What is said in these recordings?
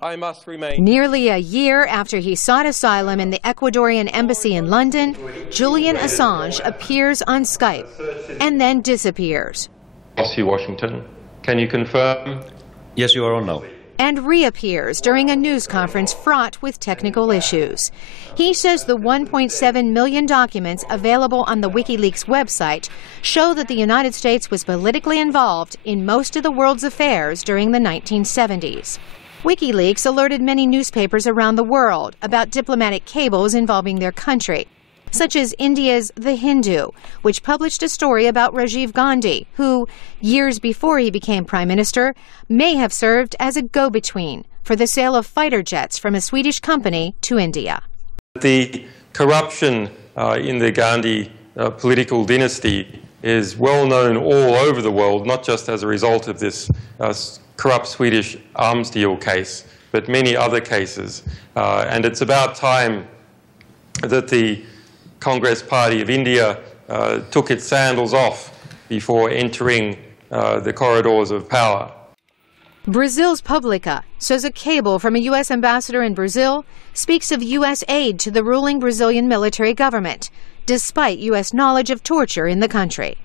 I must remain. Nearly a year after he sought asylum in the Ecuadorian embassy in London, Julian Assange appears on Skype and then disappears. Washington, can you confirm? Yes, Your Honor. And reappears during a news conference fraught with technical issues. He says the 1.7 million documents available on the WikiLeaks website show that the United States was politically involved in most of the world's affairs during the 1970s. WikiLeaks alerted many newspapers around the world about diplomatic cables involving their country, such as India's The Hindu, which published a story about Rajiv Gandhi, who, years before he became prime minister, may have served as a go-between for the sale of fighter jets from a Swedish company to India. The corruption in the Gandhi political dynasty is well known all over the world, not just as a result of this corrupt Swedish arms deal case, but many other cases. And it's about time that the Congress Party of India took its sandals off before entering the corridors of power. Brazil's Publica says a cable from a U.S. ambassador in Brazil speaks of U.S. aid to the ruling Brazilian military government, despite U.S. knowledge of torture in the country.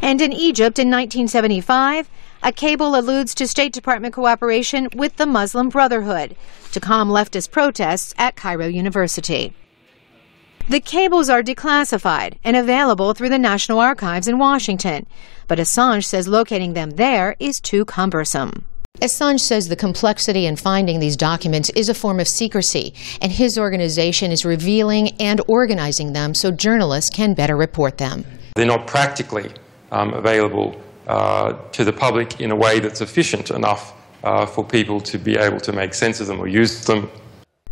And in Egypt in 1975, a cable alludes to State Department cooperation with the Muslim Brotherhood to calm leftist protests at Cairo University. The cables are declassified and available through the National Archives in Washington, but Assange says locating them there is too cumbersome. Assange says the complexity in finding these documents is a form of secrecy, and his organization is revealing and organizing them so journalists can better report them. They're not practically available to the public in a way that's efficient enough for people to be able to make sense of them or use them.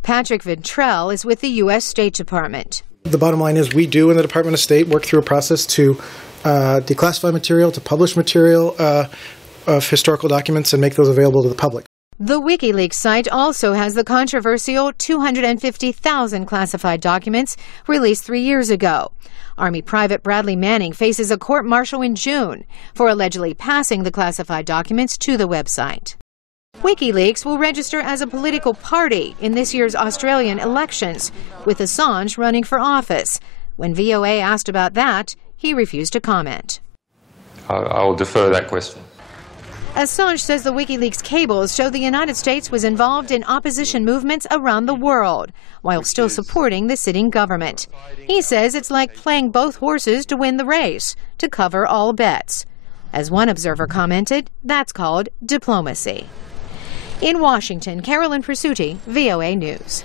Patrick Ventrell is with the U.S. State Department. The bottom line is we do in the Department of State work through a process to declassify material, to publish material of historical documents and make those available to the public. The WikiLeaks site also has the controversial 250,000 classified documents released 3 years ago. Army Private Bradley Manning faces a court-martial in June for allegedly passing the classified documents to the website. WikiLeaks will register as a political party in this year's Australian elections, with Assange running for office. When VOA asked about that, he refused to comment. I will defer that question. Assange says the WikiLeaks cables show the United States was involved in opposition movements around the world, while still supporting the sitting government. He says it's like playing both horses to win the race, to cover all bets. As one observer commented, that's called diplomacy. In Washington, Carolyn Presutti, VOA News.